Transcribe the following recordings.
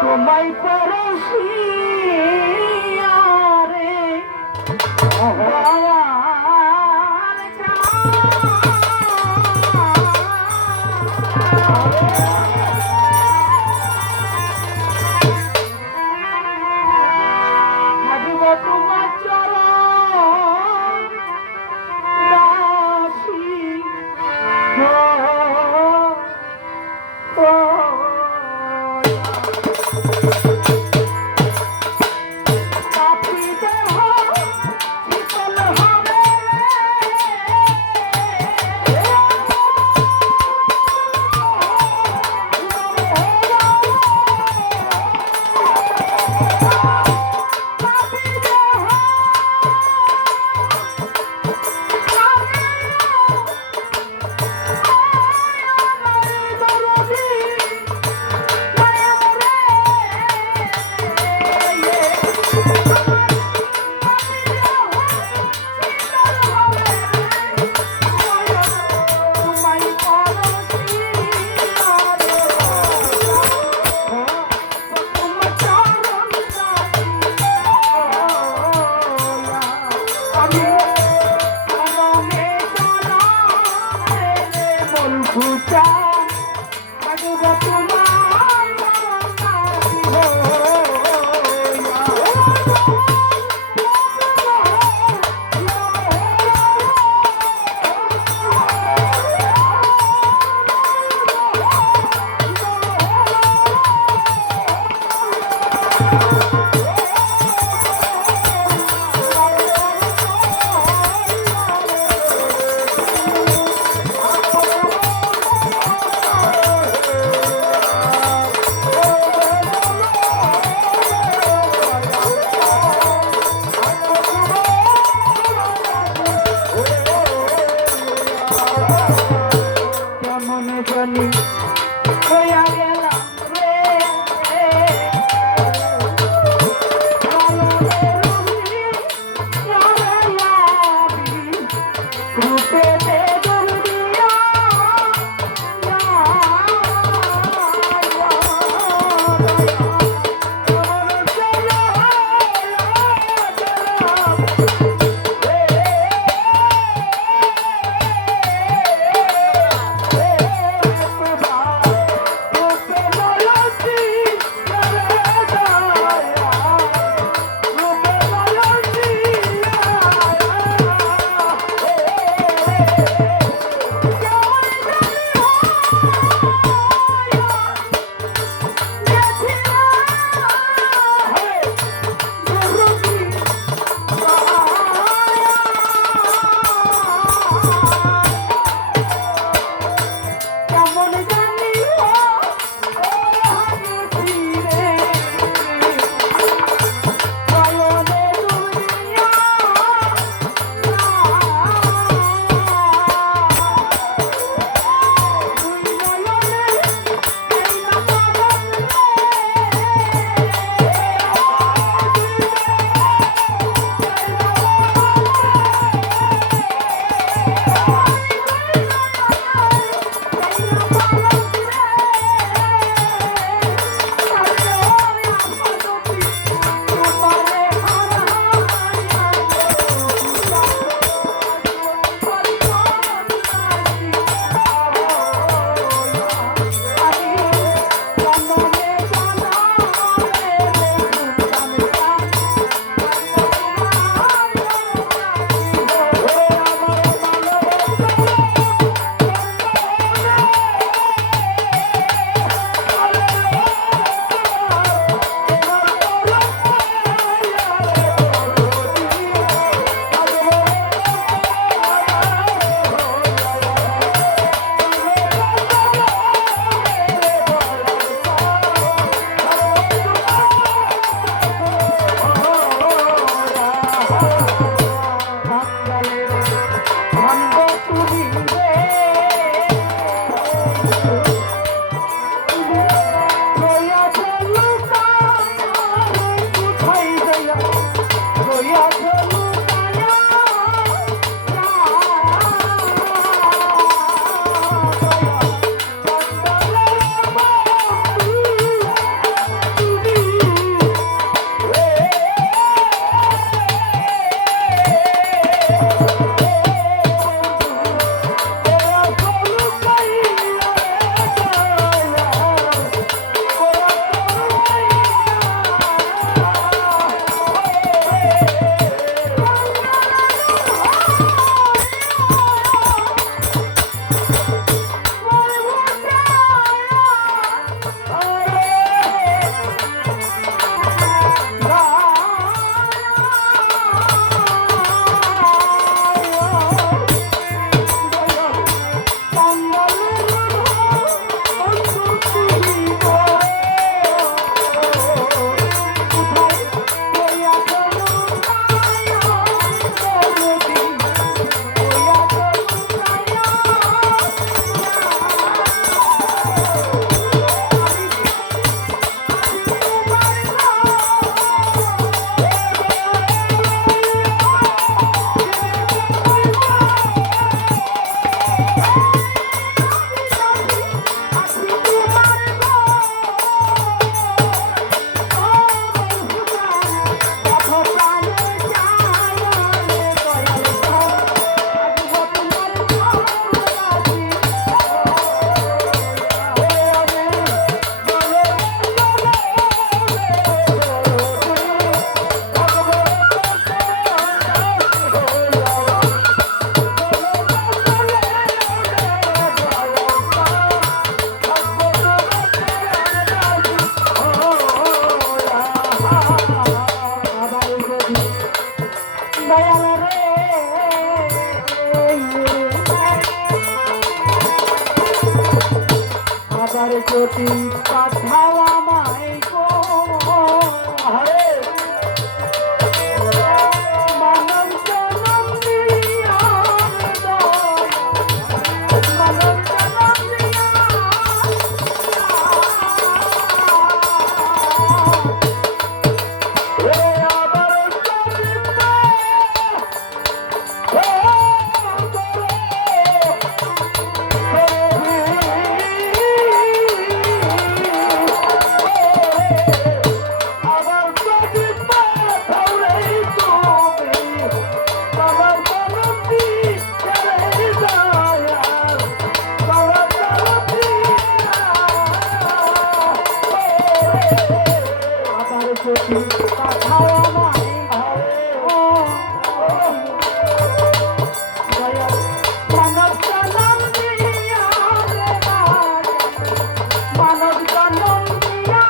তোমায় পরশিয়া রে তোমার চরণ দাসী সতী পাঠাও আমায় গো মানব জনম দিয়া মানব জনম দিয়া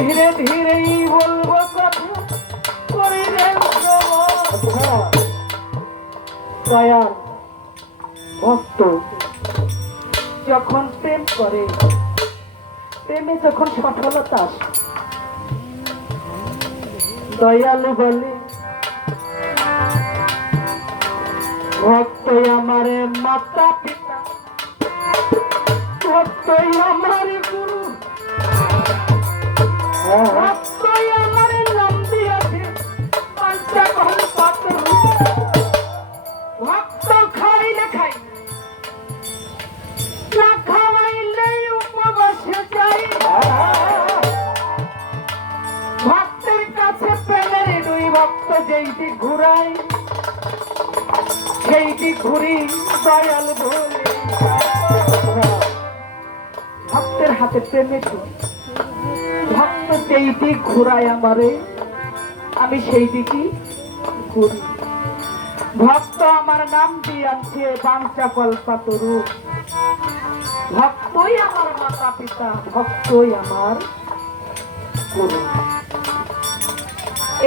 ধীরে ধীরেই বলবো কথা করিলেন দয়াল ভক্ত যখন প্রেম করে প্রেমে যখন সফলতা আসে দয়ালু বলে ভক্ত আমারে মাতা পিতা ভক্ত আমার গুরু ভক্ত আমার নাম দিয়েছে ভক্ত খাইলে খাই না খাওয়াইলে উপবাসে যাই ভক্তের কাছে প্রেমের দুই ভক্ত যেইটি ঘুরাই সেইটি ঘুরি দয়াল বলে ভক্তের হাতে প্রেমে ভক্ত সেইটি ঘুরায় আমারে আমি সেইদিকে ঘুরি ভক্ত আমার নাম দিয়েছে বাঞ্ছা কল্পতরু ভক্তই আমার মাতা পিতা ভক্তই আমার গুরু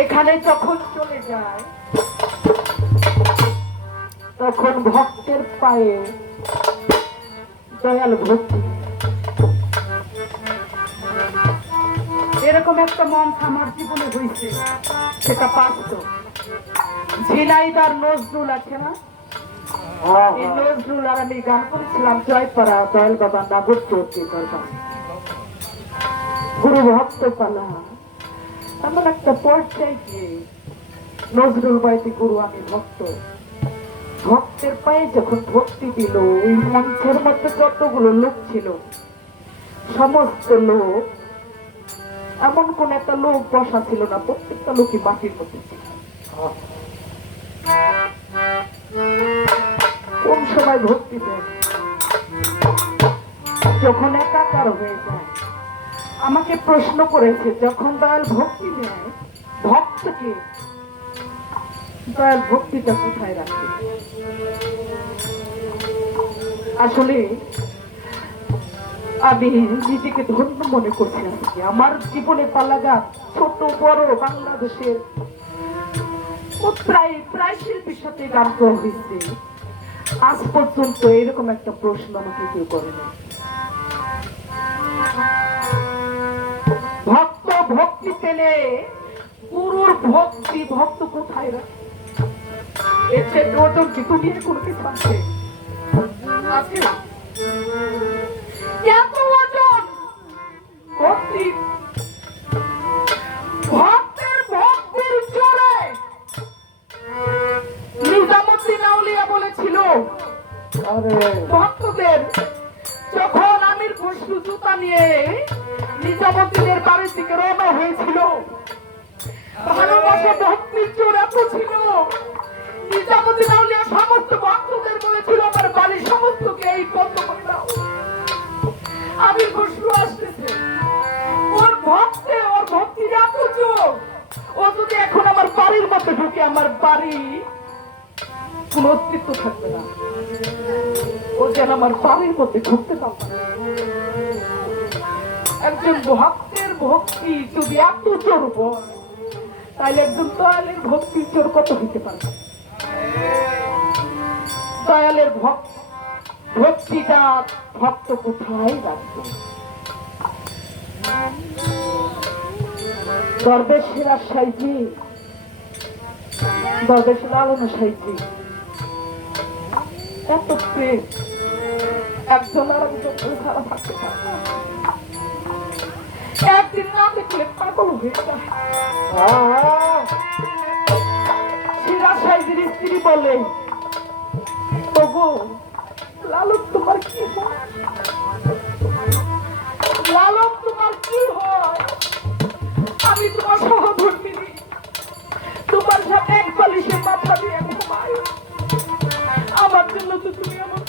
এখানে যখন চলে যায় তখন ভক্তের পায়ে দয়াল ভক্তি এরকম একটা মঞ্চ আমার জীবনে হয়েছে সেটা বাস্তব ঝিনাইদার নজরুল আছে না এই নজরুল আর আমি গান করেছিলাম জয়পাড়া দয়াল বাবা নাগর চৌধুরী দরবার গুরু ভক্ত পালা এমন একটা পর্যায়ে গিয়ে নজরুল বাইতে গুরু আমি ভক্ত ভক্তের পায়ে যখন ভক্তি দিল ওই মঞ্চের মধ্যে যতগুলো লোক ছিল সমস্ত লোক এমন কোন একটা লোক বসা ছিল না প্রত্যেকটা লোকই মাটির মধ্যে ছিল কোন সময় ভক্তি দেয় যখন একাকার হয়ে যায় আমাকে প্রশ্ন করেছে যখন দয়াল ভক্তি নেয় ভক্তকে দয়াল ভক্তিটা কোথায় রাখে আসলে আমি নিজেকে ধন্য মনে করছি আজকে আমার জীবনে পালাগা ছোট বড় বাংলাদেশের প্রায় প্রায় শিল্পীর সাথে গান করা হয়েছে আজ পর্যন্ত এরকম একটা প্রশ্ন আমাকে কেউ করেনি। ভক্ত ভক্তি পেলে গুরুর ভক্তি ভক্ত কোথায় রাখে? এর চেয়ে ওজন কি দুনিয়ার কোনো কিছু আছে? এত ওজন ভক্তি, ভক্তের ভক্তির জোরে নিজামুদ্দিন আউলিয়া বলেছিল ভক্তদের, যখন আমির খসরু জুতা নিয়ে নিজামুদ্দিনের বাড়ির দিকে রওনা হয়েছিল, ভালোবাসা ভক্তির জোর এত ছিল, নিজামুদ্দিন আউলিয়া সমস্ত ভক্তদের বলেছিল আমার বাড়ির সমস্তকে এই বন্ধ করে দাও, আমির খসরু আসতেছে। ওর ভক্তে, ওর ভক্তির এত জোর, ও যদি এখন আমার বাড়ির মধ্যে ঢুকে আমার বাড়ি কোন অস্তিত্ব থাকবে না, ও যেন আমার বাড়ির মধ্যে ঢুকতে পারবে না। একজন ভক্তের ভক্তি যদি এত জোর হয়, তাহলে একজন দয়ালের ভক্তির জোর কত হইতে পারবে? দয়ালের ভক্তিটা ভক্ত কোথায় রাখবে? দরবেশ সিরাজ সাইজি, দরবেশ লালন সাইজি এত প্রেম, একজন আর একজন ছাড়া থাকতে পারে না। একদিন না দেখলে পাগল হয়ে যায়। সিরাজ সাইজির স্ত্রী বলে, তবু লালন তোমার কি হয়? লালন তোমার কি হয়? আমি তোমার সহধর্মিনী, তোমার সাথে এক বালিশের মাথা দিয়ে ঘুমাই, আমার জন্য তো তুমি আমার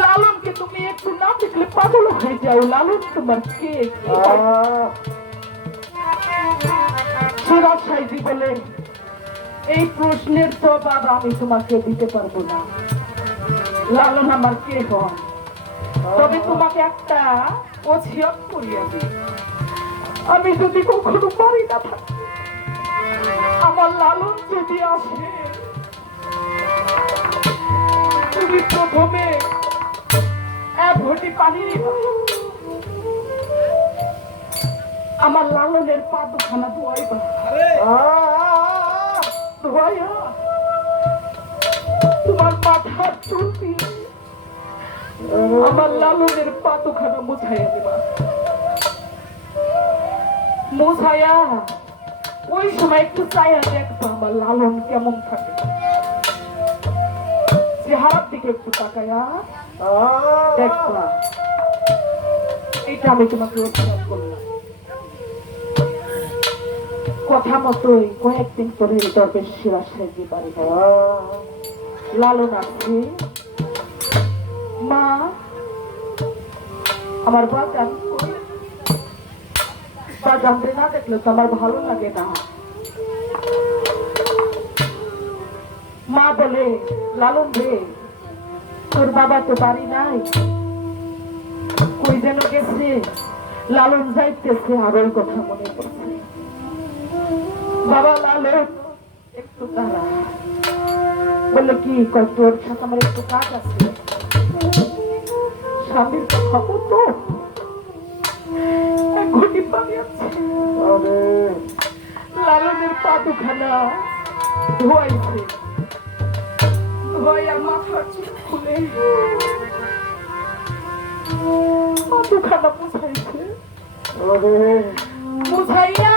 লালনকে তুমি একটু না দেখলে পাগল হয়ে যাও। লালন তোমার কে? সিরাজ সাইজি বলে, এই প্রশ্নের জবাব আমি তোমাকে দিতে পারবো না। লালন আমার কে হয়? তবে তোমাকে একটা ওসিয়ত করিয়া দিই, আমি যদি কখনো পারি না থাকি, আমার লালন যদি আসে, তুমি প্রথমে এক ঘটি পানি নিবা, আমার লালনের পা দুখানা ধোয়াইবা, ধোয়াইয়া তোমার মাথার চুল দিয়ে আমার লালনের পা দুখানা মুছাইয়া দেবা। মুছাইয়া ওই সময় একটু চাইয়া দেখবা আমার লালন কেমন থাকে, চেহারার দিকে একটু তাকাইয়া দেখবা। এটা আমি তোমাকে অনুরোধ করলাম। কথা মতোই কয়েকদিন পরে দরবেশ সিরাজ সাইজি বাড়ি লালন আসছে, মা আমার বাজান বাজানরে না দেখলে তো আমার ভালো লাগে না। মা বলে, লালন রে, তোর বাবা তো বাড়ি নাই, কই যেন গেছে। লালন যাইতেছে আর ওই কথা মনে পড়ছে। বাবা লালন একটু দাঁড়া, বললো কি কয়, তোর সাথে আমার একটু কাজ আছে। স্বামীর খবর তো এক ঘটি পানি আছে। লালনের পা দুখানা ধোয়াইছে, ধোয়াইয়া মাথার চুল খুলে পা দুখানা মুছাইছে। মুছাইয়া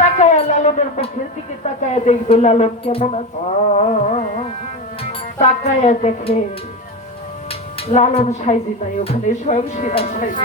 তাকায়া লালনের মুখের দিকে তাকায়া দেখবে লালন কেমন আছে। তাকায়া দেখে লালন সাইজি নাই, ওখানে স্বয়ং সিরাজ সাইজি।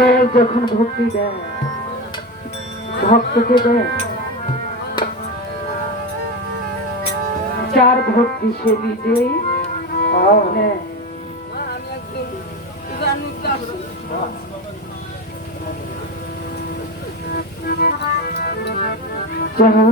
দয়াল যখন ভক্তি দেয় ভক্তকে দেয়, যার ভক্তি সে নিজেই নেয়। যাহা